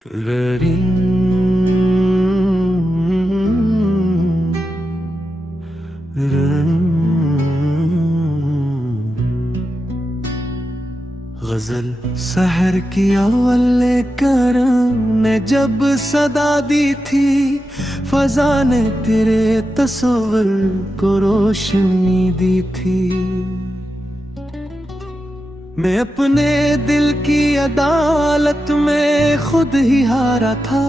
गजल सहर की अव्वल करम ने जब सदा दी थी, फजा ने तेरे तस्वर को रोशनी दी थी। मैं अपने दिल की अदालत में खुद ही हारा था,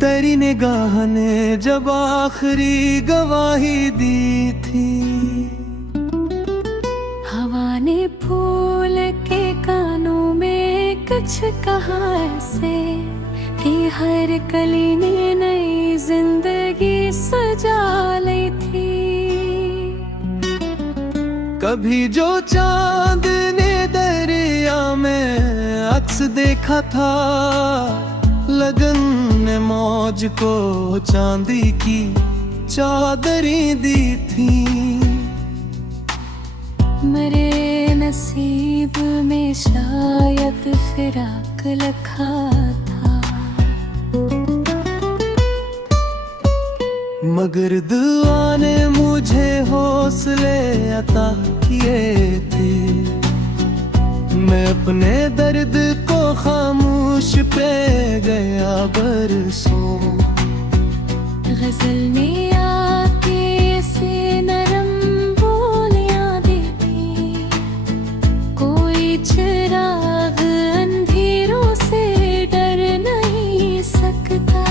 तेरी निगाह ने जब आखिरी गवाही दी थी। हवा ने फूल के कानों में कुछ कहा ऐसे कि हर कली ने नई जिंदगी सजा ली थी। कभी जो चांद ने दरिया में अक्स देखा था, लगन ने मौज को चांदी की चादरें दी थी। मेरे नसीब में शायद फिराक लिखा था, मगर दुआ ने मुझे हौसले अता किए थे। मैं अपने दर्द को खामोश पे गया बरसों। गजल ने आके ऐसे नरम बोलियां दी थी, कोई चिराग अंधेरों से डर नहीं सकता।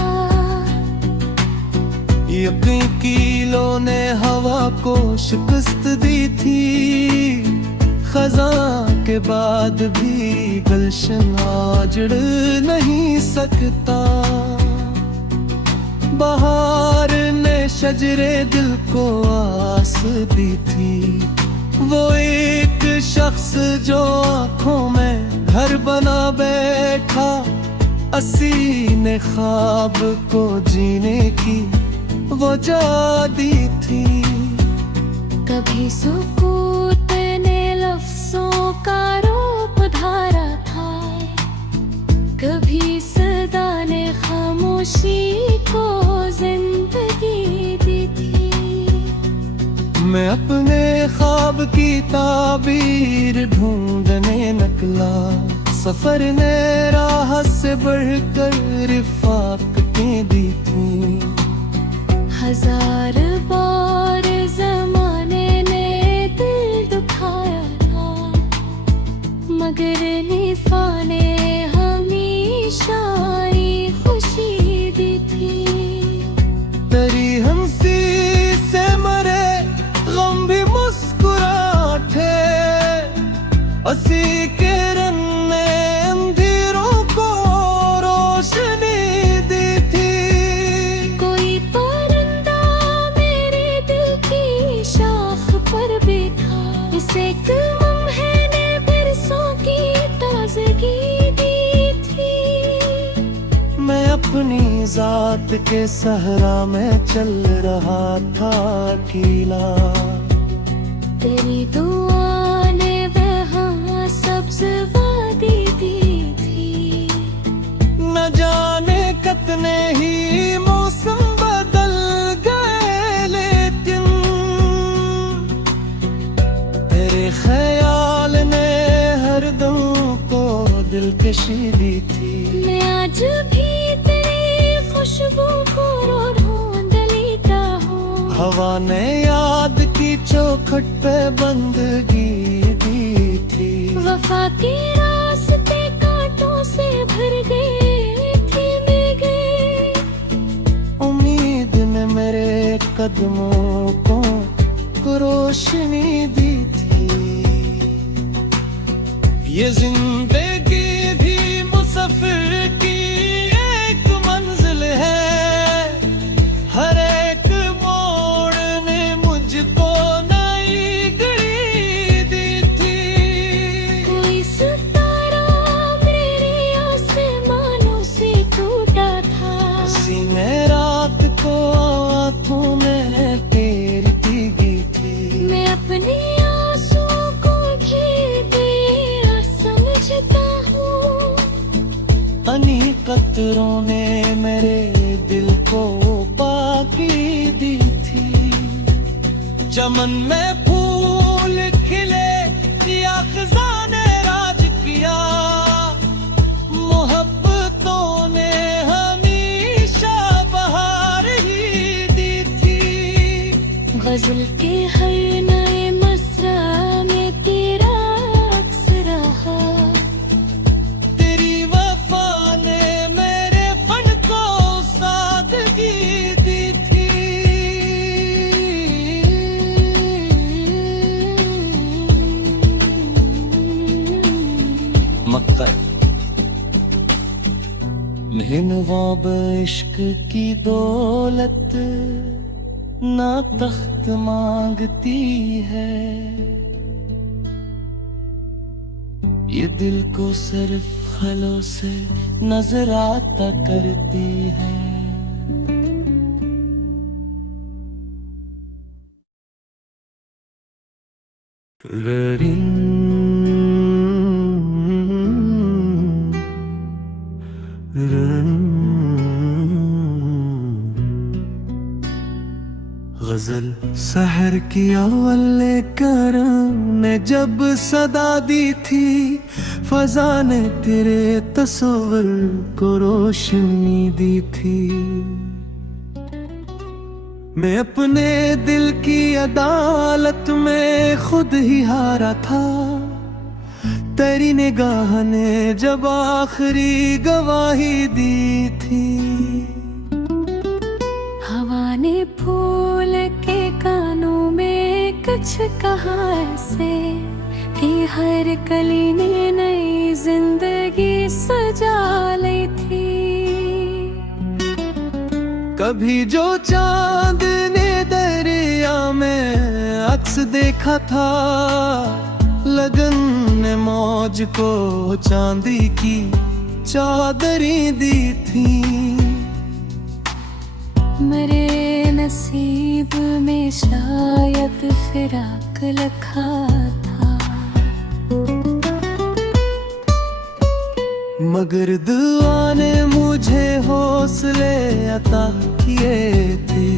यकीन कीलों ने हवा को शिकस्त दी थी, खज़ां के बाद भी गुलशन आजड़ नहीं सकता। बहार ने शजरे दिल को आस दी थी, वो एक शख्स जो आँखों में घर बना बैठा। असी ने ख्वाब को जीने की वो जा दी थी। कभी सुकूत ने लफ्जों का रूप धारा था, कभी सदा ने खामोशी को जिंदगी दी थी। मैं अपने ख्वाब की ताबीर ढूंढने निकला, सफर ने राह से बढ़कर रिफ़ाक़तें दी थी। हजार बार ज़माने ने दिल दुखाया था, मगर निफा ने हमेशा खुशी दी थी। तेरी हंसी से मरे गम भी मुस्कुराते, असी के रन ने अंधेरों को रोशनी दी थी। कोई परिंदा मेरे दिल की शाख पर बैठा, इसे लम्हे ने बरसों की ताज़गी दी थी। मैं अपनी जात के सहरा में चल रहा था अकेला, तेरी दुआ ने वहाँ सब्ज़ वादी दी थी। न जाने कितने ही मौसम बदल गए, लेकिन तेरे ख्याल ने हर दम को दिलकशी दी थी। मैं आज भी तेरी खुशबू को ढूंढ लेता हूँ। हवा ने याद की चौखट पे बंदगी दी थी। वफा के रास्ते कांटों से भर गए थे, मैं गए। उम्मीद ने मेरे कदमों को रोशनी दी थी। ये जिंदगी भी मुसाफिर की एक मंजिल है, हर एक मोड़ ने मुझको नई गली दी थी। कोई सितारा मेरे आसमानों से टूटा था, उसी में रात को आँखों में कतरों ने मेरे दिल को बाकी दी थी। चमन में फूल खिले या खज़ां ने राज किया, मोहब्बतों ने हमेशा बहार ही दी थी। गजल के हर नए मसरा में तेरा अक्स रहा, तेरी वफा ने मेरे फन को सादगी दी थी। मक्कर मेहनवाब इश्क की दौलत ना तख्त मांगती है, ये दिल को सिर्फ खलों से नजर आता करती है। गजल सहर की अव्वले करम ने जब सदा दी थी, फजा ने तेरे तस्वर को रोशनी दी थी। मैं अपने दिल की अदालत में खुद ही हारा था, तेरी निगाह ने जब आखिरी गवाही दी थी। हवा ने फूल के कानों में कुछ कहा ऐसे कि हर कली ने नई जिंदगी सजा ली थी। कभी जो चांद ने दरिया में अक्स देखा था, लगन ने मौज को चांदी की चादरें दी थी। मेरे नसीब में शायद फिराक लिखा था, मगर दुआ ने मुझे हौसले अता किए थे।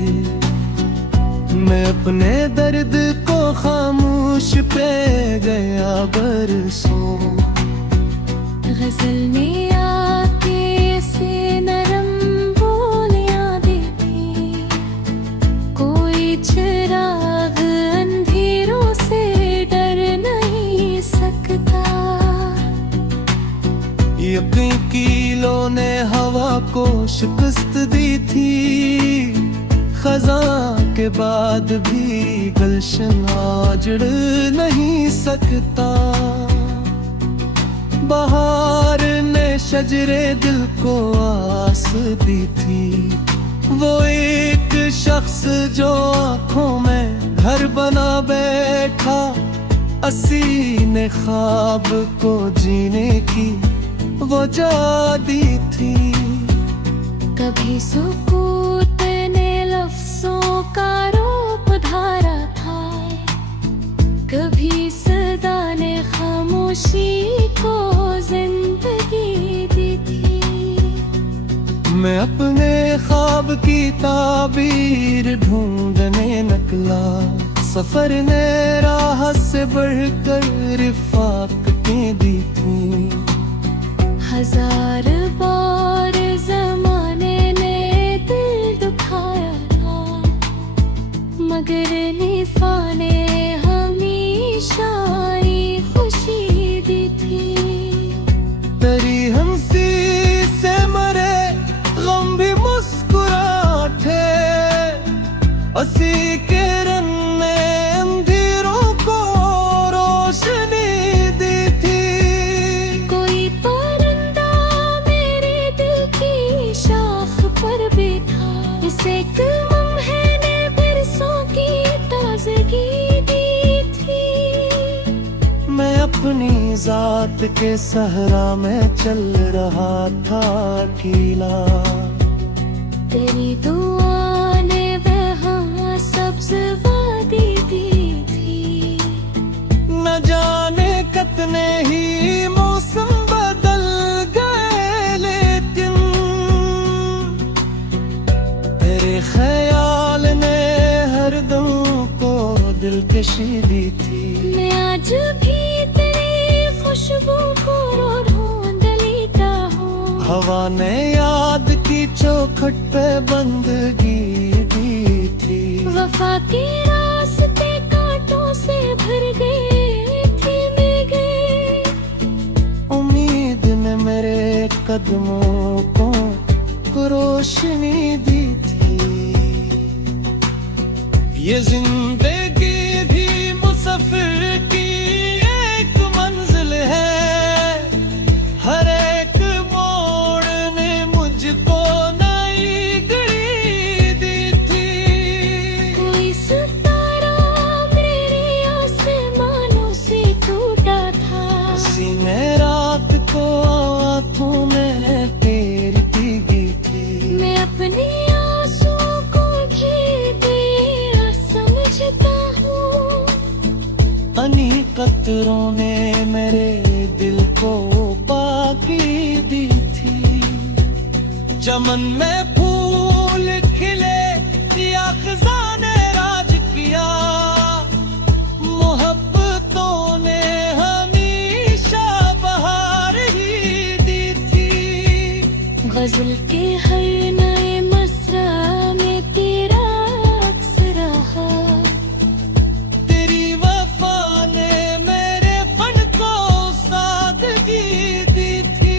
मैं अपने दर्द को खामोश पे गया बरसों। गजल ने आके से नरम बोलियां दी थी, कोई चिराग अंधेरों से डर नहीं सकता। यकीन कीलों ने हवा को शिकस्त दी थी, खज़ां के बाद भी गुलशन आजड़ नहीं सकता। बहार ने शजरे दिल को आस दी थी, वो एक शख्स जो आँखों में घर बना बैठा। असी ने ख्वाब को जीने की वो जा दी थी। कभी सुकूत ने लफ्जों का रूप धारा था, कभी सदा ने खामोशी को जिंदगी दी थी। मैं अपने ख्वाब की ताबीर ढूंढने निकला, सफर ने राह से बढ़कर रिफ़ाक़तें दी थी। हजार बार ज़माने ने दिल दुखाया था, मगर निफा ने हमेशा खुशी दी थी। तेरी हंसी से मरे गम भी मुस्कुराते, असी के रन ने अंधेरों को रोशनी दी थी। कोई परिंदा मेरे दिल की शाख पर बैठा, इसे लम्हे ने बरसों की ताज़गी दी थी। मैं अपनी जात के सहरा में चल रहा था अकेला, तेरी दुआ ने वहाँ सब्ज़ वादी दी थी। न जाने कितने ही मौसम बदल गए, लेकिन पेशी दी थी। मैं आज भी तेरी खुशबू को ढूंढ लेता हूँ। हवा ने याद की चौखट पे बंदगी दी थी। वफा के रास्ते कांटों से भर गए थे मेरे। उम्मीद ने मेरे कदमों को रोशनी दी थी। ये जिंदगी भी मुसाफिर की एक मंजिल है। हर एक मोड़ ने मुझको नई गली दी थी। कोई सितारा मेरे आसमानों से टूटा था। उसी में रात को आंखों में तेरती गी थी। मैं अपने आंसू को खेदे समझता हूँ। अनी कतरों ने मेरे दिल को बाकी दी थी। चमन में फूल खिले या खज़ां ने राज किया। मोहब्बतों ने हमेशा बहार ही दी थी। गजल के हर नए मसरा में तेरा अक्स रहा। तेरी वफा ने मेरे फन को सादगी दी थी।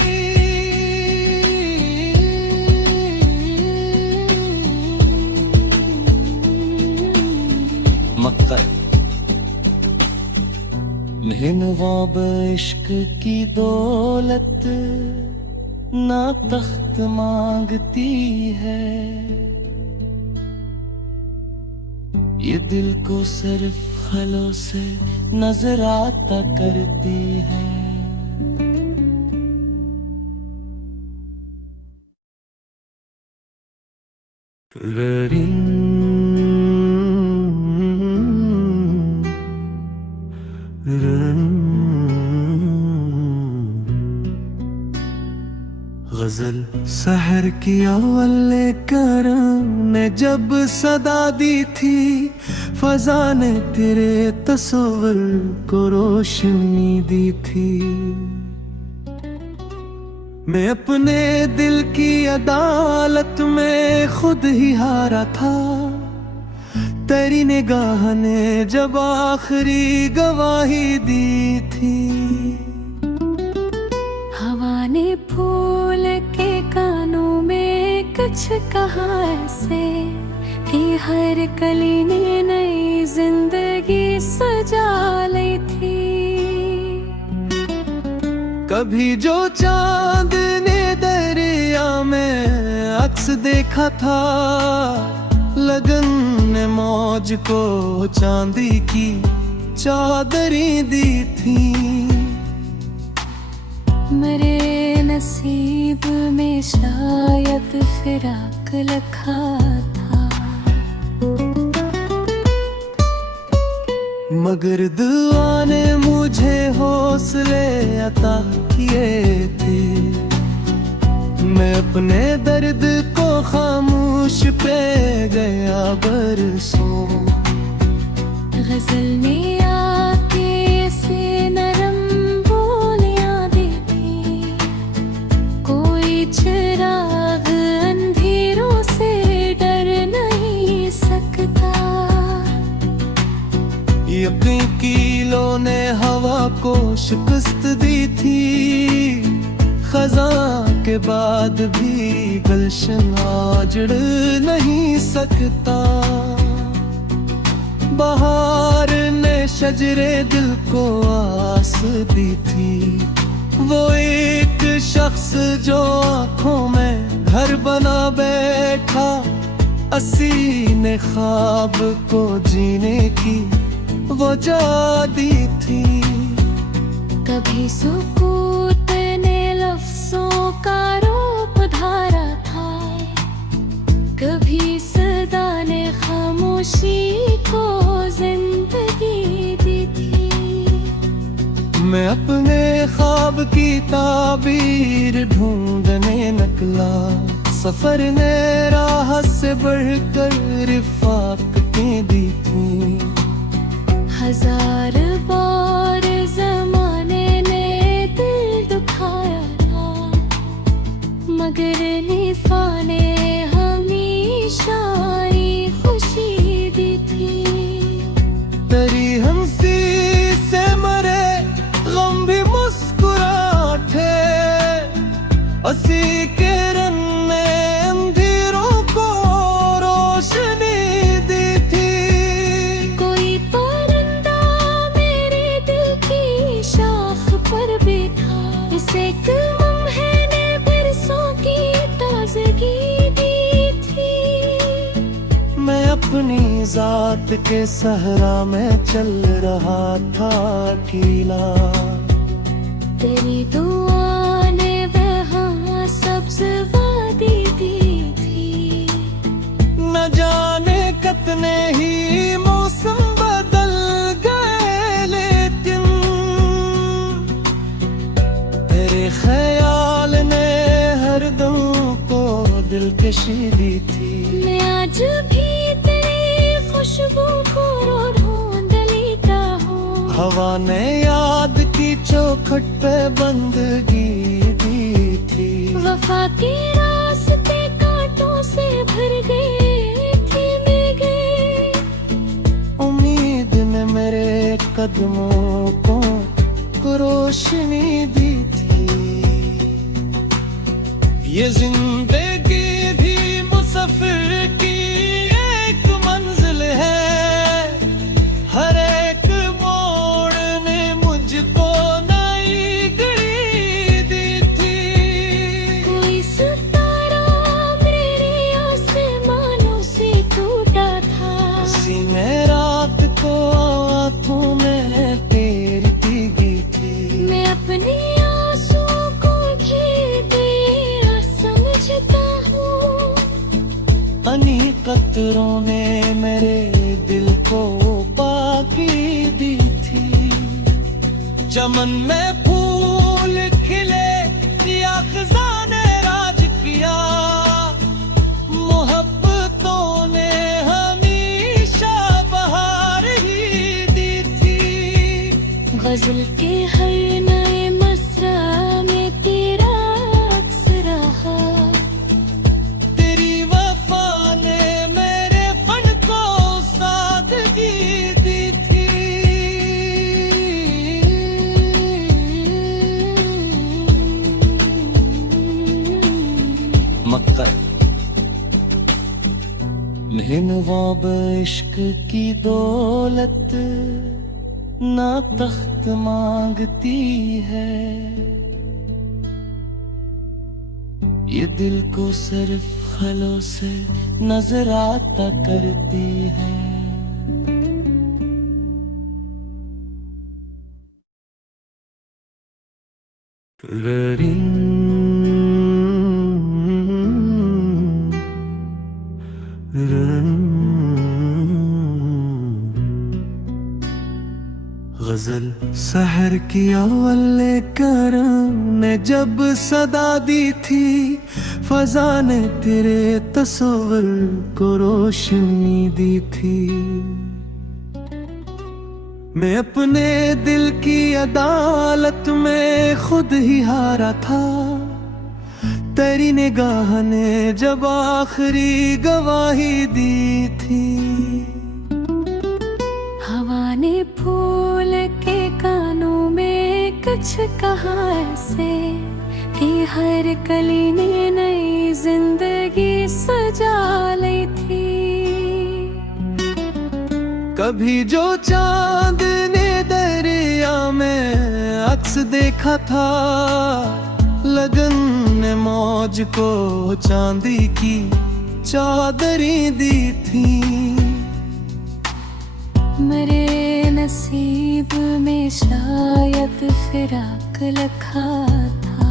मक्कर निन्वाब इश्क की दौलत ना तख्त मांगती है। ये दिल को सिर्फ खलों से नजर आता करती है। गजल सहर की अव्वल करम ने जब सदा दी थी। फजा ने तेरे तस्वर को रोशनी दी थी। मैं अपने दिल की अदालत में खुद ही हारा था। तेरी निगाह ने जब आखिरी गवाही दी थी। हवा ने फूल के कानों में कुछ कहा ऐसे कि हर कली ने नई जिंदगी सजा ली थी। कभी जो चांद ने दरिया में अक्स देखा था। लगन ने मौज को चांदी की चादरी दी थी। मेरे नसीब में शायद फिराक लिखा था। मगर दुआ ने मुझे हौसले अता किए थे। मैं अपने दर्द को खामोश पे गया बरसों। गजल ने आके ऐसे नरम बोलियां दी थी। कोई चिराग अंधेरों से डर नहीं सकता। यकीन कीलों ने हवा को शिकस्त दी थी। खज़ां के बाद भी गुलशन आजड़ नहीं सकता। बहार ने शजरे दिल को आस दी थी। वो एक शख्स जो आँखों में घर बना बैठा। असी ने ख्वाब को जीने की वो जा दी थी। कभी सुकूत ने लफ्जों का रूप धारा था। कभी सदा ने खामोशी को जिंदगी दी थी। मैं अपने ख्वाब की ताबीर ढूंढने निकला। सफर ने राह से बढ़कर रिफ़ाक़तें दी थी। हजार बार जमाने ने दिल दुखाया था, मगर निफा ने हमेशा ही खुशी दी थी। तेरी हंसी से मरे गम भी मुस्कुराते, हंसी के रन ने अंधेरों को रोशनी दी थी। कोई परिंदा मेरे दिल की शाख पर बैठा, इसे एक लम्हे ने बरसों की ताजगी दी थी। मैं अपनी जात के सहरा में चल रहा था अकेला, तेरी दुआ ने वहाँ सब्ज वादी दी थी। न जाने कितने ही मौसम बदल गए, लेकिन तेरे ख्याल ने हर दम को दिलकशी दी थी। मैं आज भी तेरी खुशबू को ढूंढ लेता हूँ, हवा ने याद की चौखट पे बंदगी दी थी। वफा के रास्ते कांटों से भर गए थे मेरे, उम्मीद ने मेरे कदमों को रोशनी दी थी। ये जिंदगी भी मुसाफिर की एक मंजिल है, हर एक मोड़ ने मुझको नई गली दी थी। कोई सितारा मेरे आसमानों से टूटा था, उसी में रात को आंखों में तेरी भीगी थी। मैं अपने आंसुओं को खेदे समझता हूँ, अनी कतरों ने मेरे दिल को बाकी दी थी। चमन में फूल खिले या खजाने राज किया, मोहब्बतों ने हमेशा बहार ही दी थी। गजल के हर नए मसरा में तेरा अक्स रहा, तेरी वफा ने मेरे फन को सादगी दी थी। मक्कर निहनवाब इश्क की दौलत ना तख्त मांगती है, ये दिल को सिर्फ खलों से नजर आता करती है। गजल सहर की अव्वल करम ने जब सदा दी थी, फजा ने तेरे तस्वर को रोशनी दी थी। मैं अपने दिल की अदालत में खुद ही हारा था, तेरी निगाह ने जब आखिरी गवाही दी थी। हवा ने फूल के कानों में कुछ कहा ऐसे, कि हर कली ने नई जिंदगी सजा ली थी। कभी जो चांद ने दरिया में अक्स देखा था, लगन ने मौज को चांदी की चादरी दी थी। मेरे नसीब में शायद फिराक लिखा था,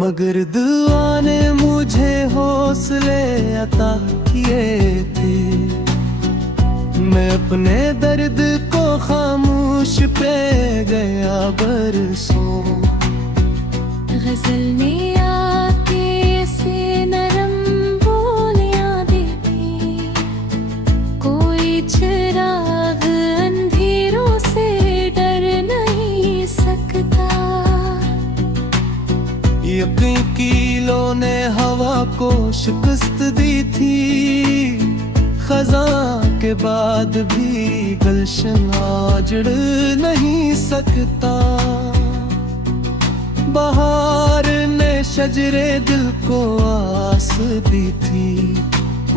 मगर दुआ ने मुझे हौसले अता किए थे। मैं अपने दर्द को खामोश पे गया बरसों, गजल ने आके से नरम बोलियां दी थी। यकीन कीलों ने हवा को शिकस्त दी थी, खज़ां के बाद भी गुलशन आजड़ नहीं सकता। बहार ने शजरे दिल को आस दी थी,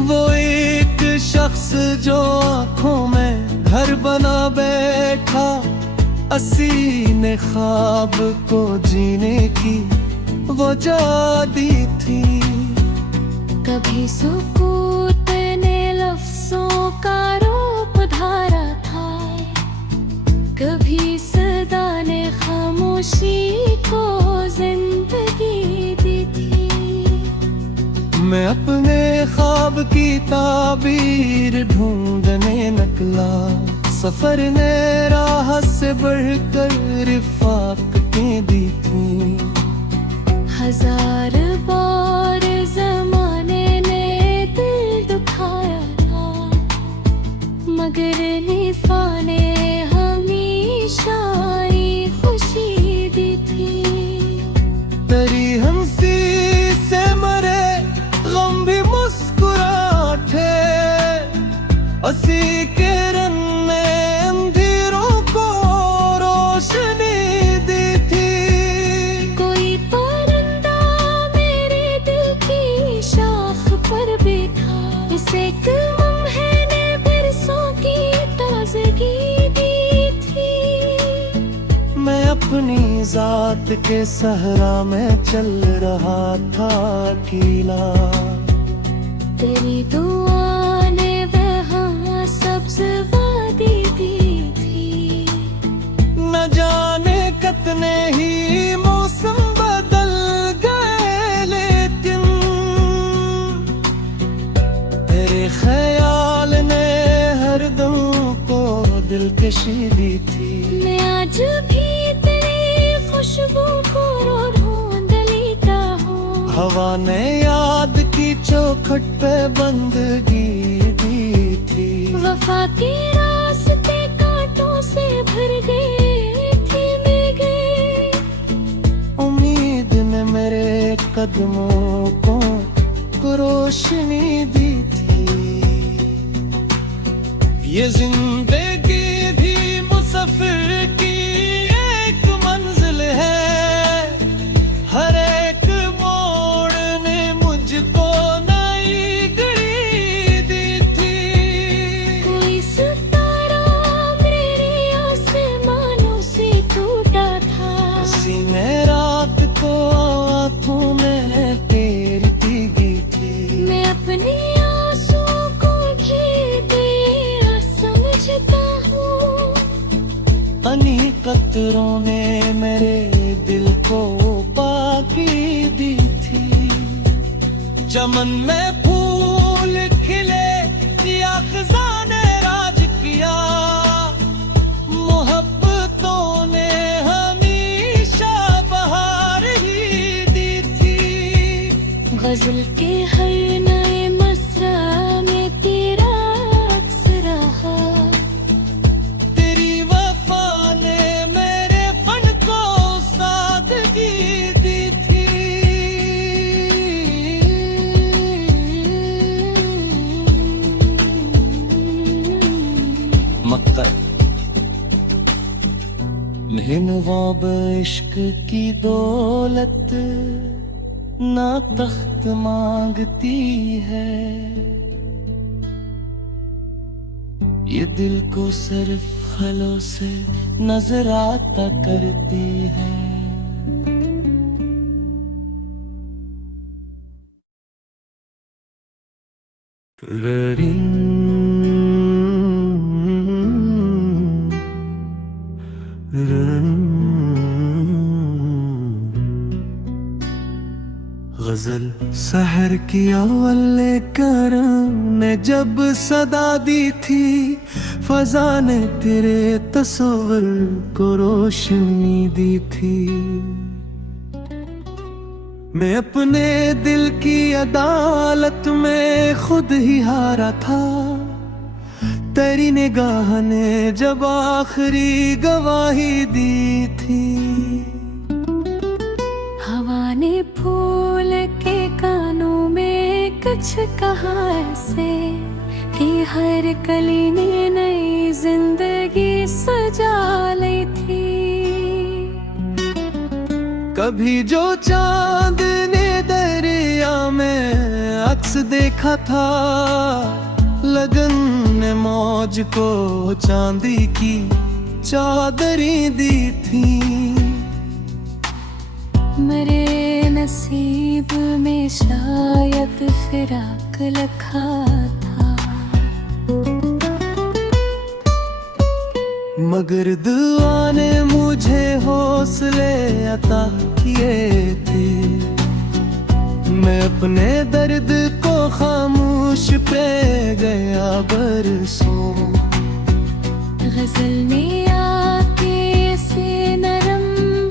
वो एक शख्स जो आंखों में घर बना बैठा, असी ने ख्वाब को जीने की वो जा दी थी। कभी सुकूत ने लफ्जों का रूप धारा था, कभी सदा ने खामोशी को जिंदगी दी थी। मैं अपने ख्वाब की ताबीर ढूंढने निकला, सफर ने राह से बढ़कर रिफ़ाक़तें दी थी। हजार बार ज़माने ने दिल दुखाया था, मगर निफा ने हमेशा खुशी दी थी। तेरी हंसी से मरे गम भी मुस्कुराते, असी के रन ने अंधेरों को रोशनी दी थी। कोई परिंदा मेरे दिल की शाख पर बैठा, इसे लम्हे ने बरसों की ताज़गी दी थी। मैं अपनी जात के सहरा में चल रहा था अकेला, तेरी दुआ ने वहाँ सब्ज़ वादी दी थी। न जाने कितने ही मौसम बदल गए, लेकिन तेरे ख्याल ने हर दम को दिलकशी दी थी। मैं आज भी तेरी खुशबू को ढूंढ लेता हूँ, हवा ने याद की चौखट पे बंदगी दी थी। वफा के रास्ते कांटों से भर गए थे मैं गए, उम्मीद ने मेरे कदमों को रोशनी दी थी। ये जिंदगी भी मुसाफिर की एक मंजिल है, हर एक मोड़ ने मुझको नई गली दी थी। कोई सितारा मेरे आसमानों से टूटा था, उसी में रात को आँखों में तेरी भीगी थी। मैं अपने आंसुओं को घेरे समझता हूँ, अनी कतरों ने मेरे दिल को पाकी दी थी। चमन में फूल खिले या खज़ां ने राज किया, मोहब्बतों ने हमेशा बहार ही दी थी। गजल के हर नए मसरा में तेरा अक्स रहा, तेरी वफा ने मेरे फन को सादगी दी थी। मक्कर मेहनवाब इश्क की दौलत ना तख्त मांगती है, ये दिल को सिर्फ खलों से नजर आता करती है। गजल सहर की अव्वल करम ने जब सदा दी थी, फजा ने तेरे तस्वर को रोशनी दी थी। मैं अपने दिल की अदालत में खुद ही हारा था, तेरी निगाह ने जब आखिरी गवाही दी थी। हवा ने कुछ कहा ऐसे कि हर कली ने नई जिंदगी सजा ली थी। कभी जो चांद ने दरिया में अक्स देखा था, लगन ने मौज को चांदी की चादरें दी थी। मेरे नसीब में शायद फिराक लिखा था, मगर दुआ ने मुझे हौसले अता किए थे। मैं अपने दर्द को खामोश पे गया बरसों। गजल ने आके ऐसे नरम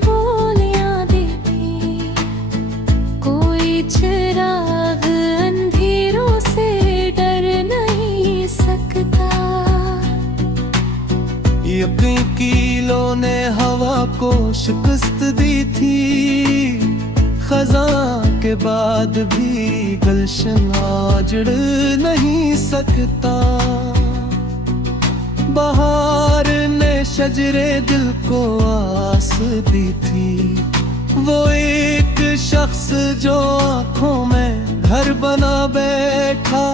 बोलियां दी थी, कोई चिराग अंधेरों से डर नहीं सकता। यकीन कीलों ने हवा को शिकस्त दी थी, खज़ां के बाद भी गुलशन आजड़ नहीं सकता। बहार ने शजरे दिल को आस दी थी, वो एक शख्स जो आँखों में घर बना बैठा।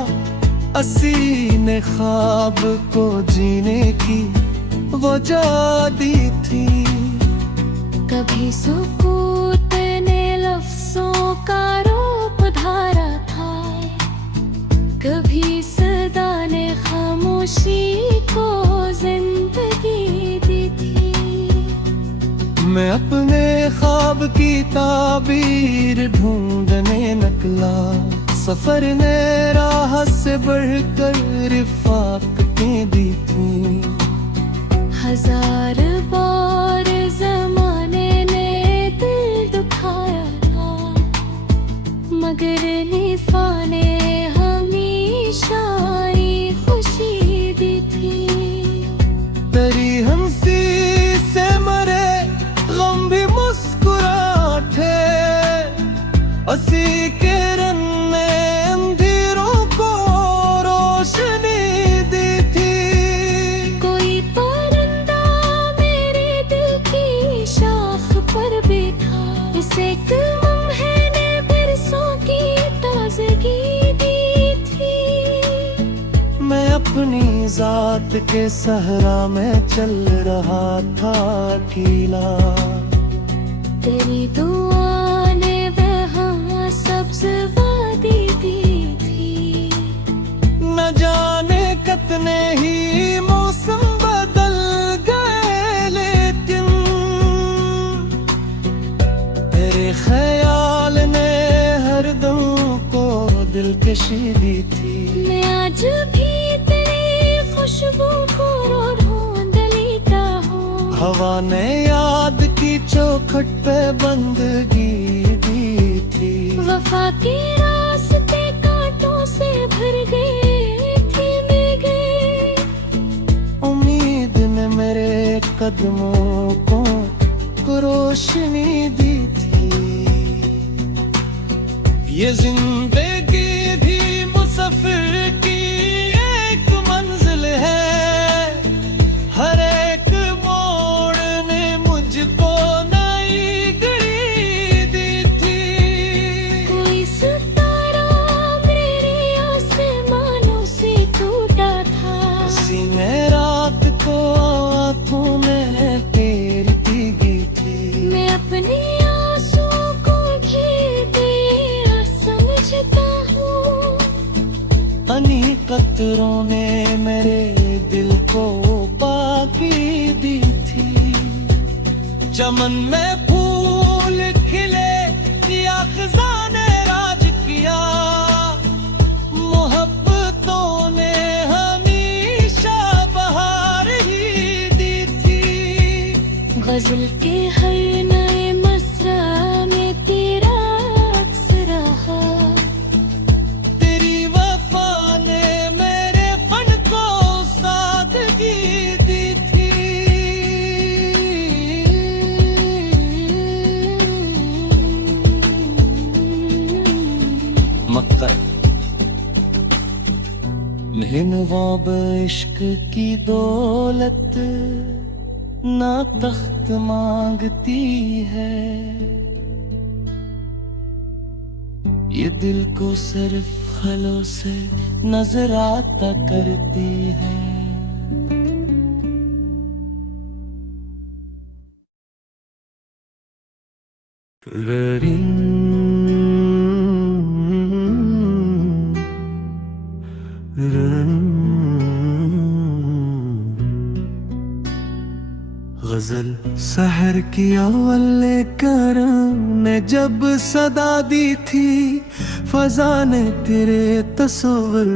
असी ने ख्वाब को जीने की वो जा दी थी। कभी सुकूत ने लफ्जों का रूप धारा था, कभी सदा ने खामोशी को जिंदगी दी थी। मैं अपने ख्वाब की ताबीर ढूंढने निकला, सफर ने राह से बढ़कर रिफ़ाक़तें दी थी। हजार बार ज़माने ने दिल दुखाया था, मगर निफा ने हमेशा ही खुशी दी थी। तेरी हंसी से मरे गम भी मुस्कुराते, असी के रन ने अंधेरों को रोशनी दी थी। कोई परिंदा मेरे दिल की शाख पर बैठा, इसे एक लम्हे ने बरसों की ताज़गी दी थी। मैं अपनी जात के सहरा में चल रहा था अकेला, तेरी दुआ ने वहाँ सब्ज़ वादी दी थी। न जाने कितने ही मौसम बदल गए, लेकिन तेरे ख्याल ने हर दम को दिलकशी दी थी। मैं आज भी तेरी खुशबू को ढूंढ लेता हूँ, हवा ने याद की चौखट पे बंदगी दी थी। वफा के रास्ते कांटों से भर गए थे मैं गए, उम्मीद ने मेरे कदमों को रोशनी दी थी। ये जिंदगी भी मुसाफिर की एक मंजिल है, हर एक मोड़ ने मुझको नई गली दी थी। कोई सितारा मेरे आसमानों से टूटा था, उसी में रात को आँखों में तेरी भीगी थी। मैं अपने आंसू को घेरे समझता हूँ, अनी कतरों ने मेरे दिल को पाकी दी थी। चमन में फूल खिले या खज़ां ने राज किया, मोहब्बतों ने हमेशा बहार ही दी थी। गजल के हर नए मसरा में तेरा अक्स रहा, तेरी वफा ने मेरे फन को सादगी दी थी। मक्कर नवाब इश्क की दौलत ना तख्त मांगती है, ये दिल को सिर्फ खलों से नजर आता करती है। गजल सहर की अव्वल करम ने जब सदा दी थी, फजा ने तेरे तस्वर